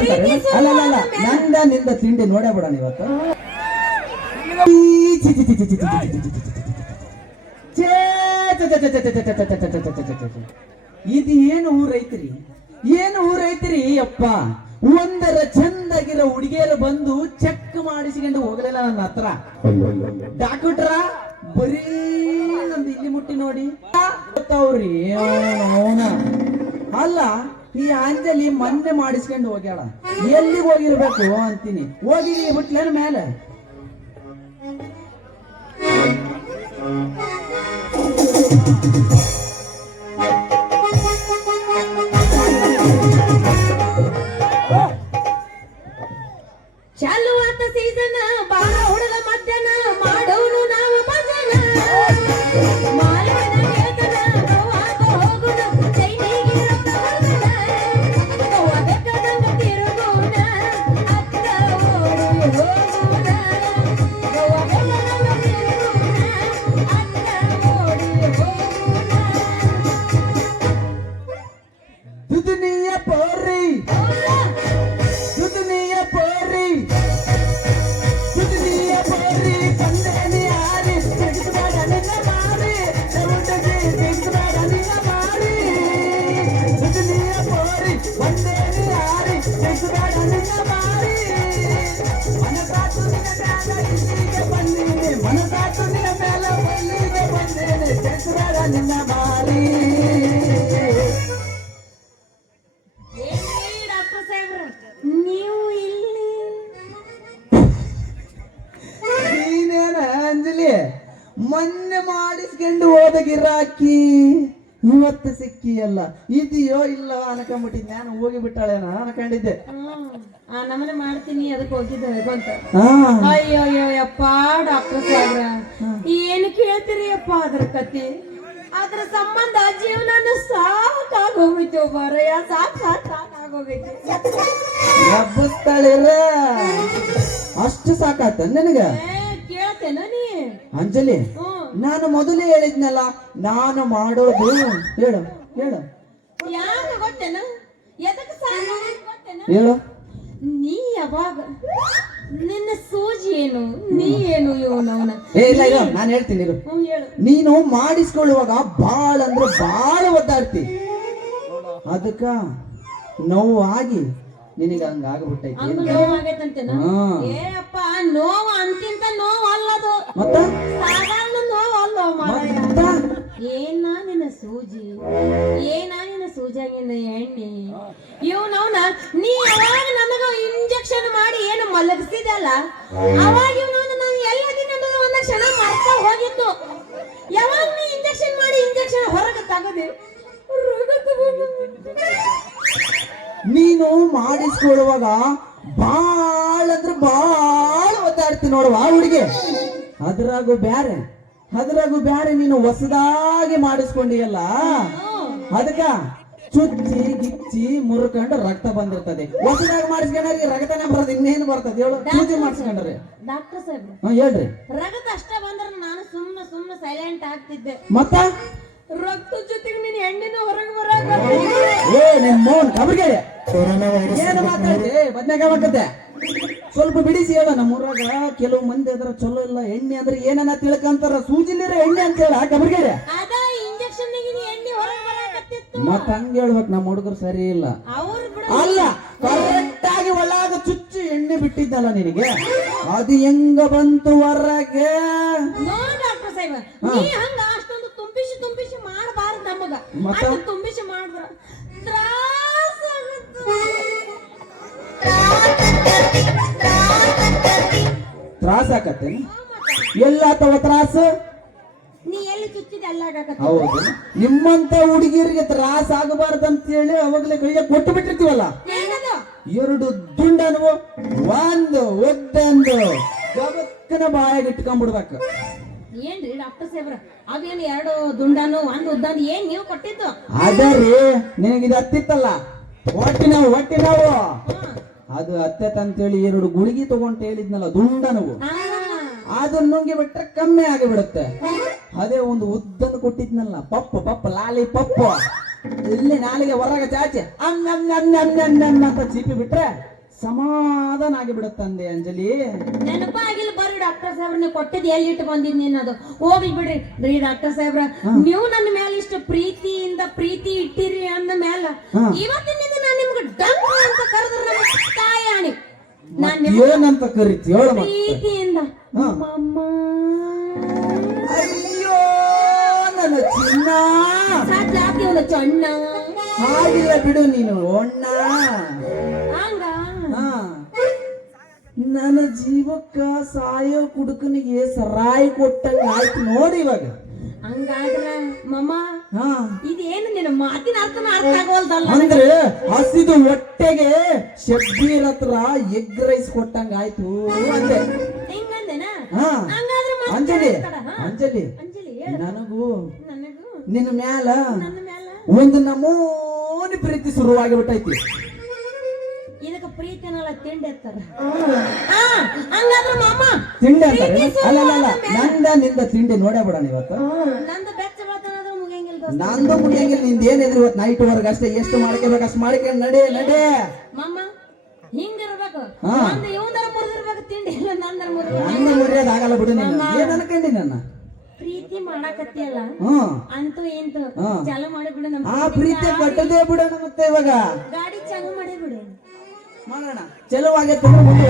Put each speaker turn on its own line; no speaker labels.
ಅಂತಾರೆ ನಂದ ನಿಂದ ತಿಂಡಿ ನೋಡೇ ಬಿಡೋಣ ಇವತ್ತು ಇದು ಏನು ಊರೈತ್ರಿ ಏನು ಊರೈತ್ರಿ ಅಪ್ಪ ಒಂದರ ಚಂದಾಗಿರೋ ಹುಡುಗಿಯರು ಬಂದು ಚೆಕ್ ಮಾಡಿಸಿಕೊಂಡು ಹೋಗ್ಲಿಲ್ಲ ನನ್ನ ಹತ್ರ ಡಾಕ್ಟ್ರ ಬರೀ ನಂದು ಇಲ್ಲಿ ಮುಟ್ಟಿ ನೋಡಿ ಗೊತ್ತಾವ್ರಿ ಅವನ ಅಲ್ಲ ಈ ಅಂಜಲಿ ಮೊನ್ನೆ ಮಾಡಿಸ್ಕೊಂಡು ಹೋಗ್ಯಾಳ. ಎಲ್ಲಿಗೆ ಹೋಗಿರ್ಬೇಕು ಅಂತೀನಿ. ಹೋಗಿ ಬಿಟ್ಲೇನ ಮೇಲೆ.
ನೀವು ಇಲ್ಲಿ
ನೀನೇನ ಅಂಜಲಿ? ಮೊನ್ನೆ ಮಾಡಿಸ್ಕೊಂಡು ಹೋದ ಗಿರಾಕಿ. ಇವತ್ತು ಸಿಕ್ಕಿಯಲ್ಲ ಇದೆಯೋ ಇಲ್ಲವ ಅನ್ಕೊಂಡ್ಬಿಟ್ಟಿದ್ ನಾನು ಹೋಗಿ ಬಿಟ್ಟಾಳೇನ ಅನ್ಕೊಂಡಿದ್ದೆ.
ಆ ನಮನೆ ಮಾಡ್ತೀನಿ ಅದಕ್ಕೆ ಹೋಗಿದ್ದೆ ಅಂತ ಅಯ್ಯೋ ಅಯ್ಯೋ ಯಪ್ಪ ಡಾಕ್ಟರ್ ಸಾಹೇಬ್ರ. ಏನು ಕೇಳ್ತೀರಿ ಅಪ್ಪ ಅದ್ರ ಕತೆ? ಅದ್ರ ಸಂಬಂಧ ಜೀವನ ಸಾಕಾಗೋಗ್ಬಿಟ್ಟು ಬರಯ್ಯ ಸಾಕ್ ಸಾಕ್ ಸಾಕಾಗೋಗೈತಿ
ಎಬ್ಬಸ್ತಾಳಿರ ಅಷ್ಟು ಸಾಕಾತ ನಿನಗ?
ಏ ಕೇಳ್ತೇನ ನೀ?
ಅಂಜಲಿ ನಾನು ಮೊದಲೇ ಹೇಳಿದ್ನಲ್ಲ ನಾನು ಮಾಡೋದು ಹೇಳು ಹೇಳು.
ಯಾಕ ಗೊತ್ತೇನ? ಎದಕ್ಕೆ ಗೊತ್ತೇನ?
ಹೇಳು.
ನೀ ಯಾವಾಗ? ನಿನ್ನ ಸೂಜಿ ಏನು? ನೀ ಏನು ಇವನವನ
ಏ ಇಲ್ಲ ಇಲ್ಲ ನಾನು ಹೇಳ್ತೀನಿ ಇರು.
ಹೇಳು.
ನೀನು ಮಾಡಿಸ್ಕೊಳ್ಳುವಾಗ ಬಾಳ ಅಂದ್ರೆ ಬಾಳ ಒದ್ದಾಡ್ತಿ. ಅದಕ್ಕ ನೋವು ಆಗಿ ನಿನಗೆ ಹಂಗ ಆಗ್ಬಿಟ್ಟೈತಿ
ಹಂಗ ನೋವು ಆಗೈತಂತೇನ?
ಹಾ.
ಏ ಅಪ್ಪ ನೋವು ಅಂತಿಂತ ನೋವು ಅಲ್ಲದು.
ಮತ್ತ?
ಸಾಧಾರಣ ನೋವು ಅಲ್ಲ ಮಾರಾಯ
ಮತ್ತ
ಏನ ನಿನ್ನ ಸೂಜಿ. ಏನ ನಿನ್ನ ಸೂಜಾಗಿನ ಎಣ್ಣೆ? ಇವನವನ, ನೀ ಯಾವಾಗ ನನಗ ಇಂಜೆಕ್ಷನ್ ಮಾಡಿ ಏನು ಮಲಗಿಸಿದಲ್ಲ ಅವಾಗ ಇವನವನ ನಾನು ಎಲ್ಲದಿನ ಅನ್ನೋದು ಒಂದ ಕ್ಷಣ ಮರ್ತ ಹೋಗಿತ್ತು ಯಾವಾಗ ನೀ ಇಂಜೆಕ್ಷನ್ ಮಾಡಿ ಇಂಜೆಕ್ಷನ್ ಹೊರಗೆ ತಗದೆ?
ನೀನು ಮಾಡಿಸ್ಕೊಳ್ಳುವಾಗ ಬಾಳ ಅಂದ್ರೆ ಬಾಳ ಒತ್ತಾಡ್ತಿ ನೋಡುವ ಹುಡುಗಿ. ಅದ್ರಾಗು ಬ್ಯಾರೆ. ಅದ್ರಾಗು ಬ್ಯಾರೆ ನೀನು ಹೊಸದಾಗಿ ಮಾಡಿಸ್ಕೊಂಡಿಯಲ್ಲ? ಅದಕ್ಕ ಚುಚ್ಚಿ ಗಿಚ್ಚಿ ಮುರ್ಕೊಂಡು ರಕ್ತ ಬಂದಿರ್ತದೆ. ಹೊಸದಾಗಿ ಮಾಡಿಸ್ಕೊಂಡ್ರೆ ರಕ್ತನೇ ಬರೋದು ಇನ್ನೇನು ಬರ್ತದೆ? ಹೇಳು ಚೂಚಿ ಮಾಡಿಸ್ಕೊಂಡ್ರೆ.
ಡಾಕ್ಟರ್ ಸಾಹೇಬ್ರ.
ಹ್ಮ್ ಹೇಳ್ರಿ.
ರಗತ ಅಷ್ಟೇ ಬಂದ್ರ ನಾನು ಸುಮ್ಮನೆ ಸುಮ್ಮನೆ ಸೈಲೆಂಟ್ ಆಗ್ತಿದ್ದೆ.
ಮತ್ತ?
ರಕ್ತ ಜೊತೆಗೆ ನೀನ್ ಹೆಣ್ಣಿನ ಹೊರಗೆ ಬರಾಕ
ಏ ನಿಮ್ ಮೋನ್ ಕಬರ್ಗೆ ಏನು ಮಾತಾಡ್ತಿ? ಬದ್ನೆಕಾಯಿ ಹಾಕತ್ತೆ ಸ್ವಲ್ಪ ಬಿಡಿಸಿ ಹೇಳ ನಮ್ಮೂರಾಗ ಕೆಲವು ಮಂದಿ ಅದ್ರ ಚಲೋ ಇಲ್ಲ ಎಣ್ಣೆ ಅಂದ್ರೆ ಏನನ್ನ ತಿಳ್ಕಂತಾರ ಸೂಜಿಲಿರೋ ಎಣ್ಣೆ ಅಂತ ಹೇಳ
ಗಬರ್ಗೇರಿ
ಮತ್ತ ಹಂಗ ಹೇಳ್ಬೇಕು ನಮ್ಮ ಹುಡುಗರು ಸರಿ ಇಲ್ಲ. ಅಲ್ಲ ಕರೆಕ್ಟ್ ಆಗಿ ಒಳಗ ಚುಚ್ಚಿ ಎಣ್ಣೆ ಬಿಟ್ಟಿದ್ದಲ್ಲ ನಿನಗೆ? ಅದು ಹೆಂಗ ಬಂತು ಹೊರಗೆ?
ಡಾಕ್ಟರ್ ಸಾಹೇಬ ಹಂಗ ಅಷ್ಟೊಂದು ತುಂಬಿಸಿ ತುಂಬಿಸಿ ಮಾಡಬಾರ್ದು ನಮಗ. ತ್ರಾಸ
ಆಕತ್ತೆ ಎಲ್ಲ ಅಥವಾ ತ್ರಾಸ?
ನೀ ಎಲ್ಲಿ ಚುಚ್ಚಿದ ಎಲ್ಲ ಆಗಾಕತ್ತ
ಹೌದು. ನಿಮ್ಮಂತ ಹುಡುಗಿಯರಿಗೆ ತ್ರಾಸ ಆಗಬಾರ್ದು ಅಂತ ಹೇಳಿ ಅವಾಗಲೇ ಕೈಯ ಕೊಟ್ಟು ಬಿಟ್ಟಿರ್ತೀವಲ್ಲ?
ಏನದು?
ಎರಡು ದುಂಡನು ಒಂದು ಒದ್ದೊಂದು ಗಬಕ್ಕನ ಬಾಯಾಗ ಇಟ್ಕೊಂಡ್ಬಿಡ್ಬೇಕು
ಏನ್ರಿ ಡಾಕ್ಟರ್ ಸಾಹೇಬ್ರ? ಅದೇನು ಎರಡು ದುಂಡನು ಒಂದು ಉದ್ದಾನು ಏನ್ ನೀವು ಕೊಟ್ಟಿದ್ದು?
ಅದರಿ ನಿನಗಿದು ಹತ್ತಿತ್ತಲ್ಲ ಹೊಟ್ಟಿನವು ಹೊಟ್ಟಿನವು.
ಹ್ಮ್.
ಅದು ಹತ್ತತ್ ಅಂತೇಳಿ ಎರಡು ಗುಳಿಗೆ ತಗೊಂಡ್ ಹೇಳಿದ್ನಲ್ಲ ದುಂಡನವು.
ನೋವು
ಅದನ್ನ ನುಂಗಿ ಬಿಟ್ರೆ ಕಮ್ಮಿ ಆಗಿಬಿಡುತ್ತೆ. ಅದೇ ಒಂದು ಉದ್ದನ್ನು ಕೊಟ್ಟಿದ್ನಲ್ಲ ಪಪ್ಪ ಪಪ್ಪ ಲಾಲಿ ಪಪ್ಪು. ಇಲ್ಲಿ ನಾಲಿಗೆ ಹೊರಗೆ ಚಾಚೆ ಅನ್ನ ಅನ್ನ ಅನ್ನ ಅಂತ ಚೀಪಿ ಬಿಟ್ರೆ ಸಮಾಧಾನ ಬಿಡುತ್ತಂದೆ ಅಂಜಲಿ.
ನೆನಪಾಗಿಲ್ಲ ಬರ್ರಿ ಡಾಕ್ಟರ್ ಸಾಹೇಬ್ರ ನೀವು ಕೊಟ್ಟಿದ್ ಎಲ್ಲಿ ಇಟ್ಟು ಬಂದಿದ್ ನೀನ್ ಅದು ಹೋಗ್ಲಿ ಬಿಡ್ರಿ. ರೀ ಡಾಕ್ಟರ್ ಸಾಹೇಬ್ರ ನೀವು ನನ್ನ ಮೇಲೆ ಇಷ್ಟು ಪ್ರೀತಿಯಿಂದ ಪ್ರೀತಿ ಇಟ್ಟಿರಿ ಅಂದ ಮ್ಯಾಲ. ಇವತ್ತಿನಿಂದ ನಾನು ನಿಮ್ಗೆ ಡಂಗ್ ಅಂತ ಕರೆದ್ರ ನಾನ್ ನಿಮ್ಗೆ
ಏನಂತ ಕರಿತಿ? ಹೇಳು
ಪ್ರೀತಿಯಿಂದ.
ಅಮ್ಮ
ಮಮ್ಮ
ಅಯ್ಯೋ ನನ್ನ ಚಿನ್ನ.
ಸಾಕಾಗಿ ಒಂದು ಚಣ್ಣ
ಹಾಗಿಲ್ಲ ಬಿಡು ನೀನು ಒಣ್ಣ ನನ್ನ ಜೀವಕ್ಕ ಸಾಯೋ ಕುಡುಕನಿಗೆ ಸರಾಯಿ ಕೊಟ್ಟಂಗ ಆಯ್ತು ನೋಡಿ ಇವಾಗ.
ಹಂಗಾದ್ರ ಮಮ್ಮ
ಹಾ.
ಇದೇನು ನಿನ್ನ ಮಾತಿನ ಅರ್ಥನ ಅರ್ಥ ಆಗೋಲ್ದಲ್ಲ
ಅಂದ್ರೆ ಹಸಿದು ಹೊಟ್ಟೆಗೆ ಶಬ್ದೀರ್ ಹತ್ರ ಎಗ್ ರೈಸ್ ಕೊಟ್ಟಂಗ ಆಯ್ತು ಅಂದೆ.
ಹಿಂಗಂದೇನ?
ಹಾ.
ಹಂಗಾದ್ರೆ ಮತ್ತೆ
ಅಂಜಲಿ
ಹಾ.
ಅಂಜಲಿ
ಅಂಜಲಿ ಹೇಳು.
ನನಗೂ
ನನಗೂ.
ನಿನ್ನ ಮ್ಯಾಲ
ನನ್ನ ಮ್ಯಾಲ?
ಒಂದು ನಮೂನಿ ಪ್ರೀತಿ ಶುರುವಾಗಿ ಬಿಟ್ಟೈತಿ
ಇದಕ್ಕ ಪ್ರೀತಿ ಅನ್ನಲ್ಲ ತಿಂಡಿ ಎತ್ತಾರ ಹಾ ಹಂಗಾದ್ರೆ ಮಾಮ
ತಿಂಡಿ ಅಂತಾರೆ ಅಲ್ಲ ಅಲ್ಲ ಅಲ್ಲ ನಂದ ನಿಂದ ತಿಂಡಿ ನೋಡೇ ಬಿಡೋಣ ಇವತ್ತು
ನಂದು ಬೆಚ್ಚ ಬರ್ತನಾದ್ರೂ ಮುಗಿಯಂಗಿಲ್ಲ ದೋಸ್ತ.
ನಂದು ಮುಗಿಯಂಗಿಲ್ಲ ನಿಂದ ಏನಿದ್ರು ಇವತ್ತು ನೈಟ್ ವರ್ಗ ಅಷ್ಟೇ ಎಷ್ಟು ಮಾಡ್ಕೋಬೇಕು ಅಷ್ಟು ಮಾಡ್ಕೊಂಡು ನಡೆ ನಡಿ.
ಮಾಮ ಹಿಂಗಿರ್ಬೇಕು.
ಹಾ.
ಒಂದು ಇವಂದರ ಮುರಿದಿರ್ಬೇಕು ತಿಂಡಿ ಇಲ್ಲ ನಂದರ ಮುರಿದ
ನಂದ ಮುರಿಯೋದು ಆಗಲ್ಲ ಬಿಡು ನೀನು. ಏನ್ ಅನ್ಕೊಂಡಿ ನನ್ನ?
ಪ್ರೀತಿ ಮಾಡಾಕತ್ತಿಯಲ್ಲ.
ಹ್ಮ್
ಅಂತೂ ಇಂತು.
ಹಾ.
ಚಾಲು ಮಾಡಿ ಬಿಡು ನಮ್ಮ
ಆ ಪ್ರೀತಿ ಕಟ್ಟದೇ ಬಿಡೋಣ ಮತ್ತೆ ಇವಾಗ.
ಗಾಡಿ ಚಾಲು ಮಾಡಿ ಬಿಡು.
ಮಾಡೋಣ ಚಲೋ ಆಗೈತೆ ಅಂದ್ರೆ ಮುಂದೆ